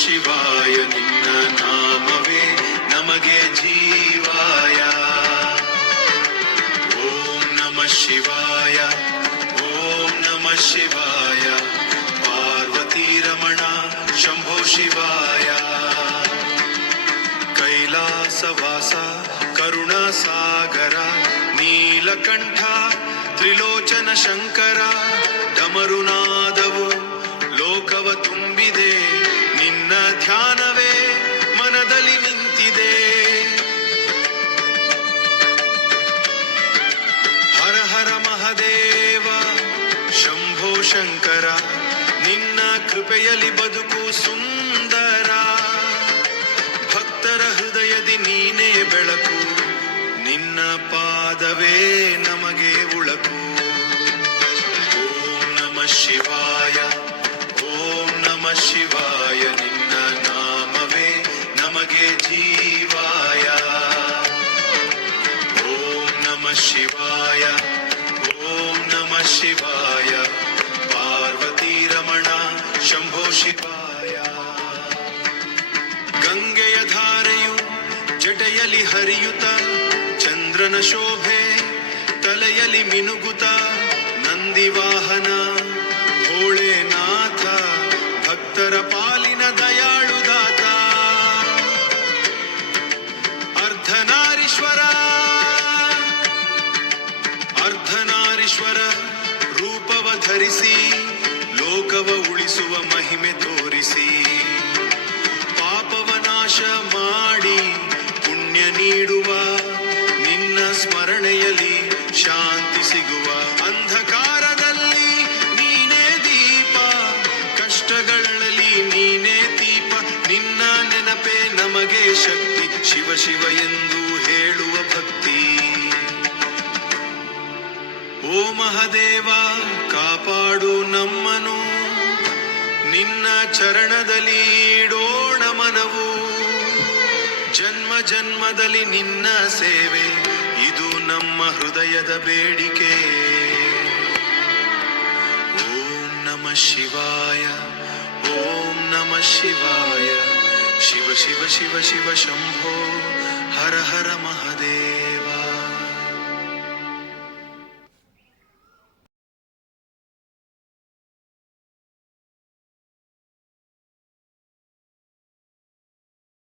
ಶಿವಾಯ ನಿನ್ನ ನಾಮವೇ ನಮಗೆ ಜೀವಾಯ. ಓಂ ನಮಃ ಶಿವಾಯ, ಓಂ ನಮಃ ಶಿವಾಯ. ಪಾರ್ವತಿ ರಮಣ ಶಂಭೋ ಶಿವಾಯ. ಕೈಲಾಸವಾಸ ಕರುಣಾಸಾಗರ ನೀಲಕಂಠ ತ್ರಿಲೋಚನ ಶಂಕರ. ಡಮರುನಾದವು ಲೋಕವ ತುಂಬಿದೆ, ನಿನ್ನ ಧ್ಯಾನವೇ ಮನದಲ್ಲಿ ನಿಂತಿದೆ. ಹರ ಹರ ಮಹದೇವ ಶಂಭೋ ಶಂಕರ, ನಿನ್ನ ಕೃಪೆಯಲ್ಲಿ ಬದುಕು ಸುಂದರ. ಭಕ್ತರ ಹೃದಯದಿ ನೀನೇ ಬೆಳಕು, ನಿನ್ನ ಪಾದವೇ ನಮಗೆ ಉಳಕು. ಓಂ ನಮಃ ಶಿವಾಯ, ಓಂ ನಮಃ ಶಿವಾಯ. ನಿನ್ನ ನಾಮವೇ ನಮಗೆ ಜೀವಾಯ. ಓಂ ನಮಃ ಶಿವಾಯ, ಓಂ ನಮಃ ಶಿವಾಯ. ಪಾರ್ವತಿ ರಮಣ ಶಂಭೋ ಶಿವಾಯ. ಗಂಗೆಯ ಧಾರೆಯು ಜಟೆಯಲ್ಲಿ ಹರಿಯುತ್ತ, ಚಂದ್ರನ ಶೋಭೆ ತಲೆಯಲ್ಲಿ ಮಿನುಗುತ್ತ. ನಂದಿವಾಹನ ಭೋಳೆನಾಥ, ಭಕ್ತರ ಪಾಲಿನ ದಯಾಳುದಾತ. ಅರ್ಧನಾರೀಶ್ವರ, ಅರ್ಧನಾರೀಶ್ವರ ರೂಪವ ಧರಿಸಿ, ಲೋಕವ ಉಳಿಸುವ ಮಹಿಮೆ ತೋರಿಸಿ. ಪಾಪವ ನಾಶ ಮಾಡಿ ಪುಣ್ಯ ನೀಡುವ, ನಿನ್ನ ಸ್ಮರಣೆಯಲ್ಲಿ ಶಾಂತಿ ಸಿಗುವ. ಅಂಧಕಾರದಲ್ಲಿ ನೀನೇ ದೀಪ, ಕಷ್ಟಗಳಲ್ಲಿ ನೀನೇ ದೀಪ. ನಿನ್ನ ನೆನಪೇ ನಮಗೆ ಶಕ್ತಿ, ಶಿವ ಶಿವ ಎಂದು ಹೇಳುವ ಭಕ್ತಿ. ಓ ಮಹದೇವ ಕಾಪಾಡು ನಮ್ಮನು, ನಿನ್ನ ಚರಣದಲ್ಲಿ ಇಡೋಣ ಮನವು. ಜನ್ಮ ಜನ್ಮದಲ್ಲಿ ನಿನ್ನ ಸೇವೆ, ಇದು ನಮ್ಮ ಹೃದಯದ ಬೇಡಿಕೆ. ಓಂ ನಮಃ ಶಿವಾಯ, ಓಂ ನಮಃ ಶಿವಾಯ. ಶಿವ ಶಿವ ಶಿವ ಶಿವ ಶಂಭೋ ಹರ ಹರ ಮಹದೇವ.